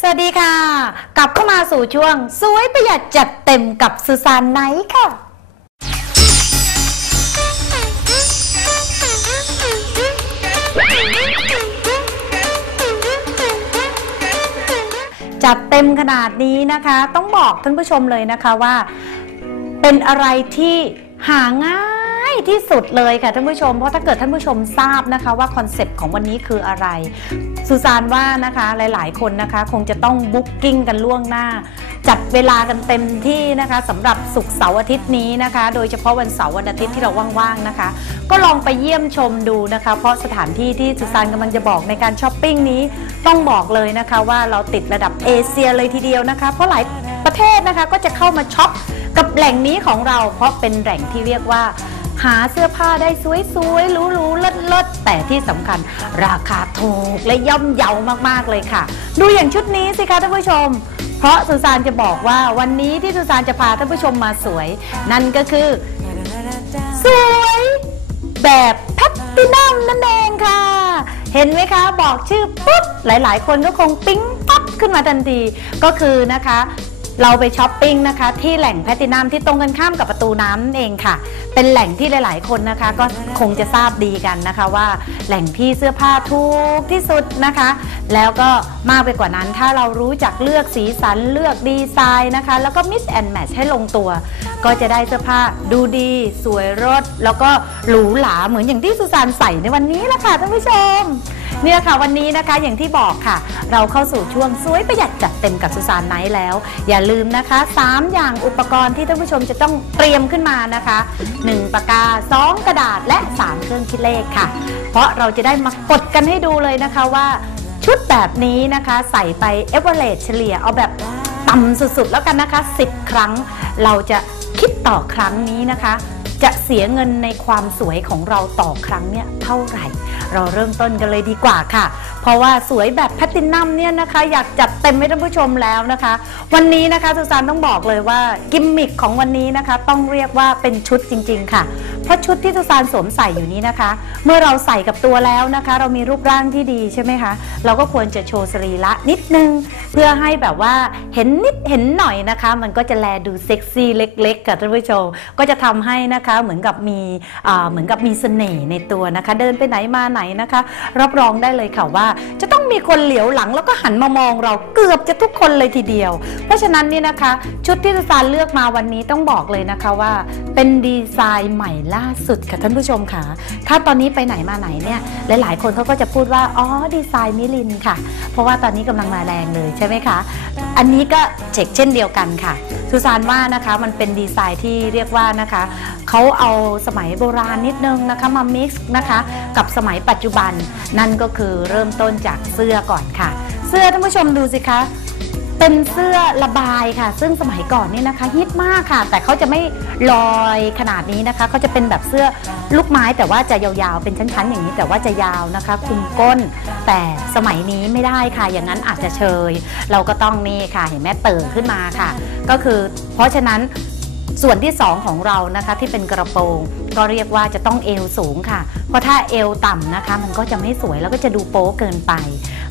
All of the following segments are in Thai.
สวัสดีค่ะ กลับเข้ามาสู่ช่วง สวยประหยัดจัดเต็มกับสุสานไนท์ค่ะ จัดเต็มขนาดนี้นะคะ ต้องบอกท่านผู้ชมเลยนะคะว่า เป็นอะไรที่หาง่าย ที่สุดเลยค่ะท่านผู้ชม เพราะถ้าเกิดท่านผู้ชมทราบนะคะว่าคอนเซปต์ของวันนี้คืออะไร สุสานว่านะคะหลายๆ คนนะคะคงจะต้องบุ๊กกิ้งกันล่วงหน้า จัดเวลากันเต็มที่นะคะสำหรับศุกร์เสาร์อาทิตย์นี้นะคะ โดยเฉพาะวันเสาร์วันอาทิตย์ที่เราว่างๆนะคะ ก็ลองไปเยี่ยมชมดูนะคะ เพราะสถานที่ที่สุสานกำลังจะบอกในการช้อปปิ้งนี้ต้องบอกเลยนะคะว่าเราติดระดับเอเชียเลยทีเดียวนะคะ เพราะหลายประเทศนะคะก็จะเข้ามาช็อปกับแหล่งนี้ของเราเพราะเป็นแหล่งที่เรียกว่า หาเสื้อผ้าได้สวยๆหรูๆเลิศๆแต่ที่สำคัญราคาถูกและย่อมเยามากๆเลยค่ะ ดูอย่างชุดนี้สิคะท่านผู้ชม เพราะสุสานจะบอกว่าวันนี้ที่สุสานจะพาท่านผู้ชมมาสวย นั่นก็คือ สวยแบบแพตตินัมนั่นเองค่ะ เห็นไหมคะบอกชื่อปุ๊บหลายๆ คนก็คงปิ๊งปั๊บขึ้นมาทันทีก็คือนะคะ เราไปช้อปปิ้งนะคะที่แหล่งแพตินัมที่ตรงกันข้ามกับประตูน้ำนั่นเองค่ะ เป็นแหล่งที่หลาย ๆ คนนะคะ ก็คงจะทราบดีกันนะคะว่า แหล่งที่เสื้อผ้าถูกที่สุดนะคะ แล้วก็มากไปกว่านั้นถ้าเรารู้จักเลือกสีสันเลือกดีไซน์นะคะ แล้วก็ mix and match ให้ลงตัว ก็จะได้เสื้อผ้าดูดี สวยรสแล้วก็หรูหราเหมือนอย่างที่สุสานใส่ในวันนี้ละค่ะท่านผู้ชม เนี่ยค่ะวันนี้นะคะอย่างที่บอกค่ะ เราเข้าสู่ช่วงสวยประหยัดจัดเต็มกับสุสานไนท์แล้ว อย่าลืมนะคะ 3 อย่างอุปกรณ์ที่ท่านผู้ชมจะต้องเตรียมขึ้นมานะคะ 1 ปากกา 2 กระดาษและ 3 เครื่องคิดเลขค่ะ เพราะเราจะได้มากดกันให้ดูเลยนะคะว่าชุดแบบนี้นะคะ ใส่ไปเอเวอเรเฉลี่ยเอาแบบต่ำสุดๆ แล้วกันนะคะ 10 ครั้งเราจะคิดต่อครั้งนี้นะคะ จะเสียเงินในความสวยของเราต่อครั้งเนี่ยเท่าไหร่ เราเริ่มต้นกันเลยดีกว่าค่ะ เพราะว่าสวยแบบแพตตินัมเนี่ยนะคะ อยากจัดเต็มให้ท่านผู้ชมแล้วนะคะ วันนี้นะคะสุสานต้องบอกเลยว่ากิมมิคของวันนี้นะคะ ต้องเรียกว่าเป็นชุดจริง ๆ ค่ะ เพราะชุดที่สุสานสวมใส่อยู่นี้นะคะ เมื่อเราใส่กับตัวแล้วนะคะ เรามีรูปร่างที่ดีใช่ไหมคะเราก็ควรจะโชว์สรีระนิดนึง เพื่อให้แบบว่าเห็นนิดเห็นหน่อยนะคะ มันก็จะแลดูเซ็กซี่เล็กๆกับท่านผู้ชมก็จะทำให้นะคะเหมือนกับมีเหมือนกับมีเสน่ห์ในตัวนะคะ เดินไปไหนมาไหนนะคะ รับรองได้เลยค่ะว่าจะต้อง มีคนเหลียวหลังแล้วก็หันมามองเราเกือบจะทุกคนเลยทีเดียว เพราะฉะนั้นนี่นะคะ ชุดที่สุสานเลือกมาวันนี้ต้องบอกเลยนะคะว่า เป็นดีไซน์ใหม่ล่าสุดค่ะท่านผู้ชมค่ะ ถ้าตอนนี้ไปไหนมาไหนเนี่ยหลาย ๆ คนเขาก็จะพูดว่าอ๋อดีไซน์มิลินค่ะ เพราะว่าตอนนี้กำลังมาแรงเลยใช่ไหมคะ อันนี้ก็เช็คเช่นเดียวกันค่ะสุสานว่านะคะมันเป็นดีไซน์ที่เรียกว่านะคะเขาเอาสมัยโบราณนิดนึงนะคะมา mix นะคะกับสมัยปัจจุบันนั่นก็คือเริ่มต้นจากสื้อก่อนค่ะ เสื้อท่านผู้ชมดูสิคะเป็นเสื้อระบายค่ะ ซึ่งสมัยก่อนนี่นะคะฮิตมากค่ะ แต่เขาจะไม่ลอยขนาดนี้นะคะเขาจะเป็นแบบเสื้อลูกไม้แต่ว่าจะยาวๆ เป็นชั้นๆอย่างนี้ แต่ว่าจะยาวนะคะคุมก้น แต่สมัยนี้ไม่ได้ค่ะ อย่างนั้นอาจจะเชย เราก็ต้องนี่ค่ะ เห็นไหมเติ่ขึ้นมาค่ะ ก็คือเพราะฉะนั้น ส่วนที่ 2 ของเรานะคะที่เป็นกระโปรงก็เรียกว่าจะต้องเอวสูงค่ะ เพราะถ้าเอวต่ำนะคะ มันก็จะไม่สวยแล้วก็จะดูโป๊เกินไป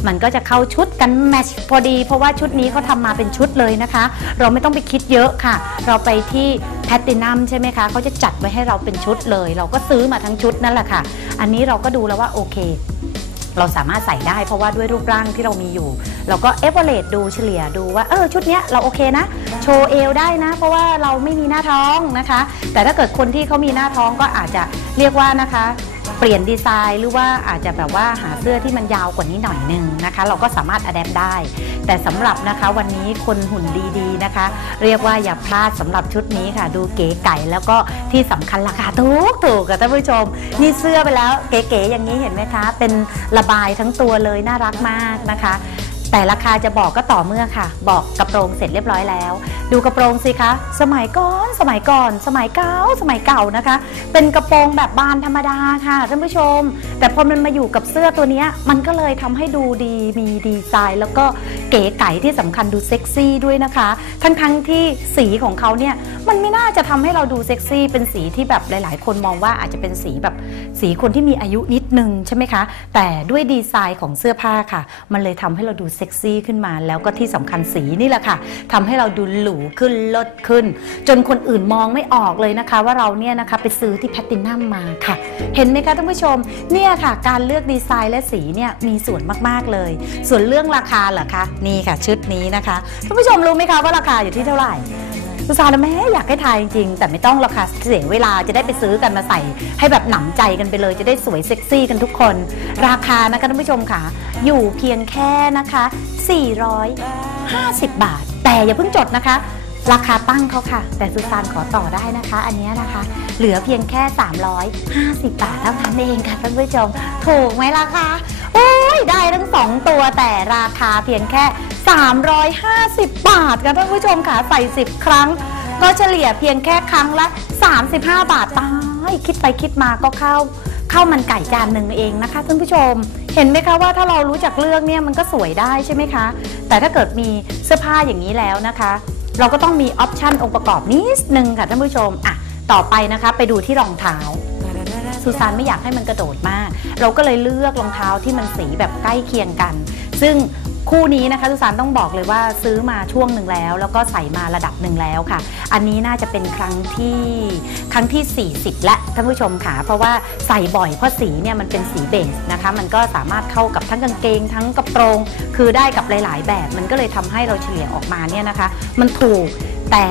มันก็จะเข้าชุดกันแมทช์พอดี เพราะว่าชุดนี้เขาทำมาเป็นชุดเลยนะคะ เราไม่ต้องไปคิดเยอะค่ะ เราไปที่แพตตินัมใช่ไหมคะเขาจะจัดไว้ให้เราเป็นชุดเลย เราก็ซื้อมาทั้งชุดนั่นแหละค่ะ อันนี้เราก็ดูแล้วว่าโอเค เราสามารถใส่ได้เพราะว่าด้วยรูปร่างที่เรามีอยู่ เราก็เอฟเวอเรตดูเฉลี่ยดูว่าเออชุดเนี้ยเราโอเคนะ โชว์เอวได้นะ เพราะว่าเราไม่มีหน้าท้องนะคะ แต่ถ้าเกิดคนที่เขามีหน้าท้องก็อาจจะเรียกว่านะคะ เปลี่ยนดีไซน์หรือว่าอาจจะแบบว่าหาเสื้อที่มันยาวกว่านี้หน่อยนึงนะคะ เราก็สามารถอัดแอปได้ แต่สำหรับนะคะวันนี้คนหุ่นดีๆนะคะ เรียกว่าอย่าพลาดสำหรับชุดนี้ค่ะ ดูเก๋ไก่แล้วก็ที่สำคัญราคาถูกถูกค่ะท่านผู้ชม นี่เสื้อไปแล้วเก๋ๆอย่างนี้เห็นไหมคะ เป็นระบายทั้งตัวเลยน่ารักมากนะคะ แต่ราคาจะบอกก็ต่อเมื่อค่ะ บอกกระโปรงเสร็จเรียบร้อยแล้ว ดูกระโปรงสิคะ สมัยก่อนสมัยก่อน สมัยเก่าสมัยเก่านะคะ เป็นกระโปรงแบบบานธรรมดาค่ะท่านผู้ชม แต่พอมันมาอยู่กับเสื้อตัวนี้มันก็เลยทำให้ดูดีมีดีไซน์แล้วก็เก๋ไก๋ที่สำคัญดูเซ็กซี่ด้วยนะคะ ทั้งๆที่สีของเขาเนี่ยมันไม่น่าจะทำให้เราดูเซ็กซี่เป็นสีที่แบบหลาย ๆ คนมองว่าอาจจะเป็นสีแบบสีคนที่มีอายุนิดนึงใช่ไหมคะ แต่ด้วยดีไซน์ของเสื้อผ้าค่ะ มันเลยทำให้เราดูเซ็กซ็กซี่ขึ้นมา แล้วก็ที่สำคัญสีนี่แหละค่ะทำให้เราดูหรูขึ้นลดขึ้น จนคนอื่นมองไม่ออกเลยนะคะ ว่าเราเนี่ยนะคะไปซื้อที่แพตตินัมมาค่ะ เห็นไหมคะท่านผู้ชมเนี่ยค่ะ การเลือกดีไซน์และสีเนี่ยมีส่วนมากๆเลย ส่วนเรื่องราคาเหรอคะนี่ค่ะชุดนี้นะคะท่านผู้ชมรู้ไหมคะว่าราคาอยู่ที่เท่าไหร่ สุสานแม่อยากให้ทายจริงๆ แต่ไม่ต้องหราคาเสียเวลาจะได้ไปซื้อกันมาใส่ ให้แบบหนำใจกันไปเลยจะได้สวยเซ็กซี่กันทุกคน ราคานะคะท่านผู้ชมค่ะ อยู่เพียงแค่นะคะ 450 บาท แต่อย่าเพิ่งจดนะคะราคาตั้งเขาค่ะ แต่สุสานขอต่อได้นะคะ อันนี้นะคะ เหลือเพียงแค่ 350 บาทเท่านั้นเองค่ะท่านผู้ชม ถูกไหมล่ะคะ ได้ทั้งสองตัวแต่ราคาเพียงแค่ 350 บาทค่ะท่านผู้ชมค่ะใส่ 10 ครั้ง ก็เฉลี่ยเพียงแค่ครั้งละ 35 บาทตายคิดไปคิดมาก็เข้าข้าวมันไก่จานหนึ่งเองนะคะท่านผู้ชม เห็นไหมคะว่าถ้าเรารู้จักเลือกเนี่ยมันก็สวยได้ใช่ไหมคะ แต่ถ้าเกิดมีเสื้อผ้าอย่างนี้แล้วนะคะ เราก็ต้องมีออปชันองค์ประกอบนิดนึงค่ะท่านผู้ชมอะต่อไปนะคะ ไปดูที่รองเท้าสุสานไม่อยากให้มันกระโดดมาก เราก็เลยเลือกรองเท้าที่มันสีแบบใกล้เคียงกัน ซึ่งคู่นี้นะคะสุสานต้องบอกเลยว่าซื้อมาช่วงหนึ่งแล้ว แล้วก็ใส่มาระดับหนึ่งแล้วค่ะ อันนี้น่าจะเป็นครั้งที่ครั้งที่ 40 และท่านผู้ชมค่ะ เพราะว่าใส่บ่อยเพราะสีเนี่ยมันเป็นสีเบสนะคะ มันก็สามารถเข้ากับทั้งกางเกง ทั้งกระโปรง คือได้กับหลาย ๆ แบบ มันก็เลยทำให้เราเฉลี่ยออกมาเนี่ยนะคะ มันถูก แต่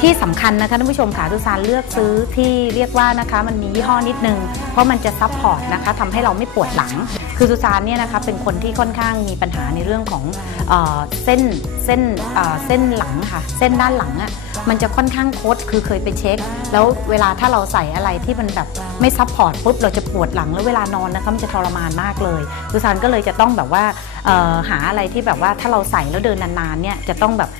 ที่สำคัญนะคะท่านผู้ชมค่ะทุสานเลือกซื้อที่เรียกว่านะคะมันมียี่ห้อนิดนึง เพราะมันจะซับพอร์ตนะคะทำให้เราไม่ปวดหลัง คือสุสานเนี่ยนะคะเป็นคนที่ค่อนข้างมีปัญหาในเรื่องของเออเส้นเส้นเเส้นหลังค่ะ เส้นด้านหลังอะ่ะมันจะค่อนข้างโคดคือเคยไปเช็ค แล้วเวลาถ้าเราใส่อะไรที่มันแบบไม่ซับพอร์ตปุ๊บเราจะปวดหลังแล้วเวลานอนนะคะมันจะทรมานมากเลยสุสานก็เลยจะต้องแบบว่าหาอะไรที่แบบว่าถ้าเราใส่แล้วเดินนานๆเนี่ยจะต้องแบบ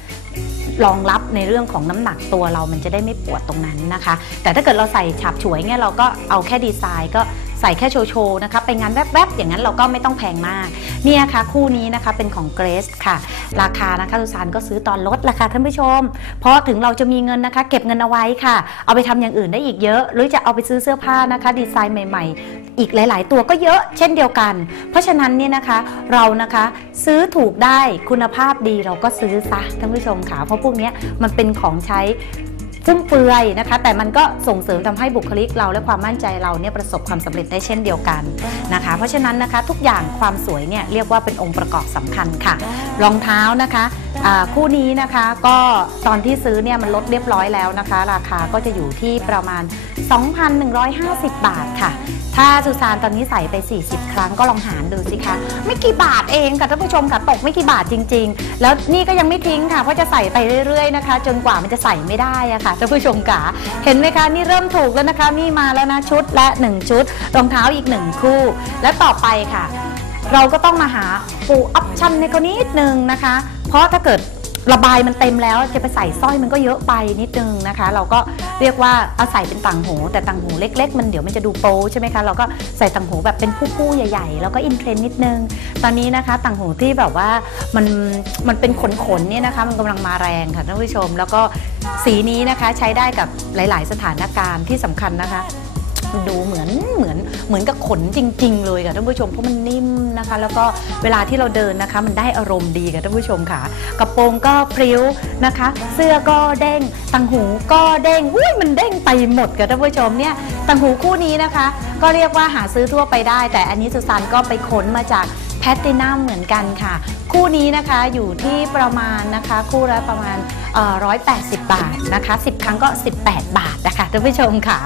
รองรับในเรื่องของน้ำหนักตัวเรามันจะได้ไม่ปวดตรงนั้นนะคะ แต่ถ้าเกิดเราใส่ฉาบฉวยเนี่ยเราก็เอาแค่ดีไซน์ก็ ใส่แค่โชว์โชว์นะคะไปงานแวบๆ อย่างนั้นเราก็ไม่ต้องแพงมาก เนี่ยค่ะคู่นี้นะคะเป็นของเกรซค่ะ ราคานะคะทุสานก็ซื้อตอนลดราคาท่านผู้ชม เพราะถึงเราจะมีเงินนะคะ เก็บเงินเอาไว้ค่ะ เอาไปทำอย่างอื่นได้อีกเยอะ หรือจะเอาไปซื้อเสื้อผ้านะคะดีไซน์ใหม่ ๆอีกหลาย ๆ ตัวก็เยอะเช่นเดียวกัน เพราะฉะนั้นเนี่ยนะคะเรานะคะซื้อถูกได้คุณภาพดีเราก็ซื้อซะท่านผู้ชมค่ะเพราะพวกนี้มันเป็นของใช้ ฟุ่มเฟือยนะคะ แต่มันก็ส่งเสริมทำให้บุคลิกเราและความมั่นใจเราเนี่ยประสบความสำเร็จได้เช่นเดียวกันนะคะ เพราะฉะนั้นนะคะทุกอย่างความสวยเนี่ยเรียกว่าเป็นองค์ประกอบสำคัญค่ะ รองเท้านะคะคู่นี้นะคะก็ตอนที่ซื้อเนี่ยมันลดเรียบร้อยแล้วนะคะ ราคาก็จะอยู่ที่ประมาณ 2,150 บาทค่ะ ถ้าสุสานตอนนี้ใส่ไป 40 ครั้งก็ลองหารดูสิคะ ไม่กี่บาทเองค่ะท่านผู้ชมค่ะตกไม่กี่บาทจริง ๆ แล้วนี่ก็ยังไม่ทิ้งค่ะเพราะจะใส่ไปเรื่อยๆนะคะ จนกว่ามันจะใส่ไม่ได้อะค่ะท่านผู้ชมค่ะเห็นไหมคะนี่เริ่มถูกแล้วนะคะนี่มาแล้วนะชุดและ 1 ชุด รองเท้าอีก 1 คู่ และต่อไปค่ะ เราก็ต้องมาหาปูออปชั่นในคนนี้นิดนึงนะคะ เพราะถ้าเกิดระบายมันเต็มแล้วจะไปใส่สร้อยมันก็เยอะไปนิดนึงนะคะ เราก็เรียกว่าเอาใส่เป็นต่างหู แต่ต่างหูเล็ก ๆ มันเดี๋ยวมันจะดูโป๊ใช่ไหมคะเราก็ใส่ต่างหูแบบเป็นผู้ๆใหญ่ ๆ แล้วก็อินเทรนด์นิดนึง ตอนนี้นะคะ ต่างหูที่แบบว่ามันมันเป็นขนๆเนี่ยนะคะ มันกำลังมาแรงค่ะท่านผู้ชม แล้วก็ สีนี้นะคะใช้ได้กับหลาย ๆ สถานการณ์ที่สำคัญนะคะดูเหมือนเหมือนเหมือนกับขนจริง ๆ เลยค่ะท่านผู้ชมเพราะมันนิ่มนะคะ แล้วก็เวลาที่เราเดินนะคะ มันได้อารมณ์ดีค่ะท่านผู้ชมค่ะ กระโปรงก็พริ้วนะคะ เสื้อก็เด้งตังหูก็เด้งอุ้ยมันเด้งไปหมดค่ะท่านผู้ชมเนี่ยตังหูคู่นี้นะคะ ก็เรียกว่าหาซื้อทั่วไปได้ แต่อันนี้สุสานก็ไปค้นมาจาก แพตตินัมเหมือนกันค่ะ คู่นี้นะคะอยู่ที่ประมาณนะคะ คู่ละประมาณร้อยแปดสิบบาทนะคะ10ครั้งก็ 18 บาทนะคะท่านผู้ชมค่ะ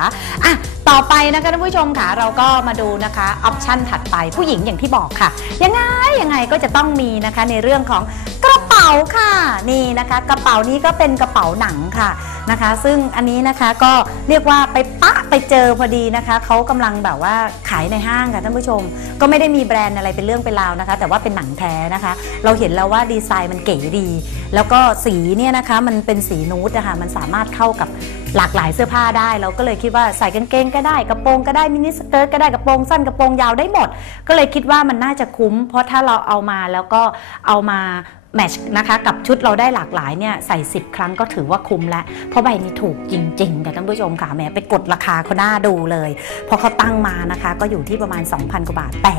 อะ ต่อไปนะคะท่านผู้ชมค่ะเราก็มาดูนะคะออปชั่นถัดไปผู้หญิงอย่างที่บอกค่ะ ยังไงยังไงก็จะต้องมีนะคะในเรื่องของกระเป๋าค่ะ นี่นะคะ กระเป๋านี้ก็เป็นกระเป๋าหนังค่ะ นะคะ ซึ่งอันนี้นะคะก็เรียกว่าไปปะไปเจอพอดีนะคะเขากำลังแบบว่าขายในห้างค่ะท่านผู้ชม ก็ไม่ได้มีแบรนด์อะไรเป็นเรื่องเป็นราวนะคะ แต่ว่าเป็นหนังแท้นะคะ เราเห็นแล้วว่าดีไซน์มันเก๋ดี แล้วก็สีเนี่ยนะคะมันเป็นสีนูดนะคะมันสามารถเข้ากับหลากหลายเสื้อผ้าได้ เราก็เลยคิดว่าใส่กางเกงก็ได้กระโปรงก็ได้มินิสเกิร์ตก็ได้กระโปรงสั้นกระโปรงยาวได้หมด ก็เลยคิดว่ามันน่าจะคุ้ม เพราะถ้าเราเอามาแล้วก็เอามา แมชนะคะกับชุดเราได้หลากหลายเนี่ยใส่ 10 ครั้งก็ถือว่าคุ้มแล้วเพราะใบนี้ถูกจริงๆค่ะท่านผู้ชมค่ะแหมไปกดราคาเขาหน้าดูเลยเพราะเขาตั้งมานะคะ ก็อยู่ที่ประมาณ 2,000 กว่าบาท แต่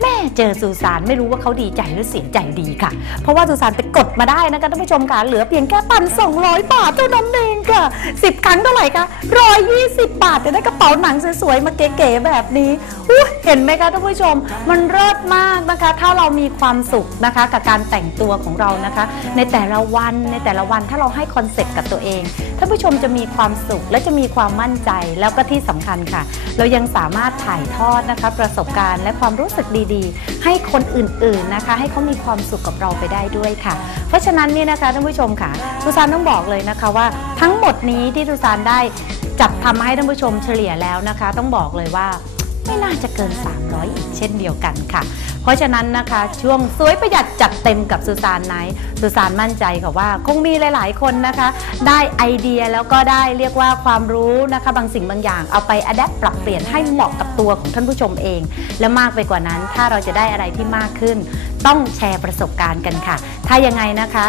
แม่เจอซูซานไม่รู้ว่าเขาดีใจหรือเสียใจดีค่ะ เพราะว่าซูซานไปกดมาได้นะคะท่านผู้ชมค่ะเหลือเพียงแค่พันสองร้อยบาทเท่านั้นเองค่ะ 10 ครั้งเท่าไหร่คะร้อยยี่สิบบาทจะได้กระเป๋าหนังสวยๆมาเก๋ๆแบบนี้เห็นไหมคะท่านผู้ชม มันเลิศมากนะคะ ถ้าเรามีความสุขนะคะ กับการแต่งตัวของเรานะคะ ในแต่ละวันในแต่ละวันถ้าเราให้คอนเซ็ปต์กับตัวเองท่านผู้ชมจะมีความสุขและจะมีความมั่นใจแล้วก็ที่สำคัญค่ะ เรายังสามารถถ่ายทอดนะคะ ประสบการณ์และความรู้สึกดีๆ ให้คนอื่นๆนะคะ ให้เขามีความสุขกับเราไปได้ด้วยค่ะ เพราะฉะนั้นเนี่ยนะคะท่านผู้ชมค่ะทุสานต้องบอกเลยนะคะว่าทั้งหมดนี้ที่ทุสานได้จัดทำให้ท่านผู้ชมเฉลี่ยแล้วนะคะ ต้องบอกเลยว่าไม่น่าจะเกิน 300 อีกเช่นเดียวกันค่ะ เพราะฉะนั้นนะคะช่วงสวยประหยัดจัดเต็มกับสุสานไนท์สุสานมั่นใจค่ะว่า คงมีหลาย ๆ คนนะคะ ได้ไอเดียแล้วก็ได้เรียกว่าความรู้นะคะ บางสิ่งบางอย่างเอาไปอัดแอปปรับเปลี่ยนให้เหมาะกับตัวของท่านผู้ชมเอง และมากไปกว่านั้นถ้าเราจะได้อะไรที่มากขึ้น ต้องแชร์ประสบการณ์กันค่ะ ถ้ายังไงนะคะ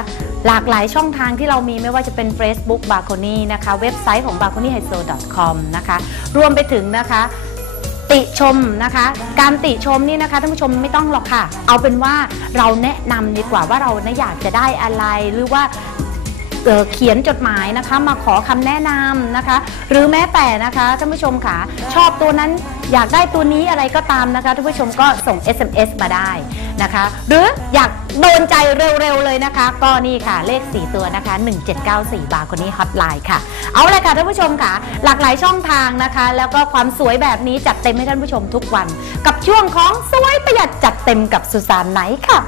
หลากหลายช่องทางที่เรามีไม่ว่าจะเป็น Facebook b a r c o n y นะคะ เว็บไซต์ของ b a r c o n y h i s o c o m นะคะรวมไปถึงนะคะ ติชมนะคะ การติชมนี่นะคะท่านผู้ชมไม่ต้องหรอกค่ะ เอาเป็นว่าเราแนะนำดีกว่าว่าเรานะอยากจะได้อะไรหรือว่า เเขียนจดหมายนะคะ มาขอคำแนะนำนะคะ หรือแม้แต่นะคะท่านผู้ชมค่ะ ชอบตัวนั้นอยากได้ตัวนี้อะไรก็ตามนะคะท่านผู้ชมก็ส่ง SMS มาได้นะคะ หรืออยากโดนใจเร็วๆเลยนะคะ ก็นี่ค่ะเลข 4 ตัวนะคะ 1794 บาร์คนนี้ฮอตไลน์ค่ะ เอาเละค่ะท่านผู้ชมค่ะ หลากหลายช่องทางนะคะ แล้วก็ความสวยแบบนี้จัดเต็มให้ท่านผู้ชมทุกวัน กับช่วงของสวยประหยัดจัดเต็มกับสุสานไหนค่ะ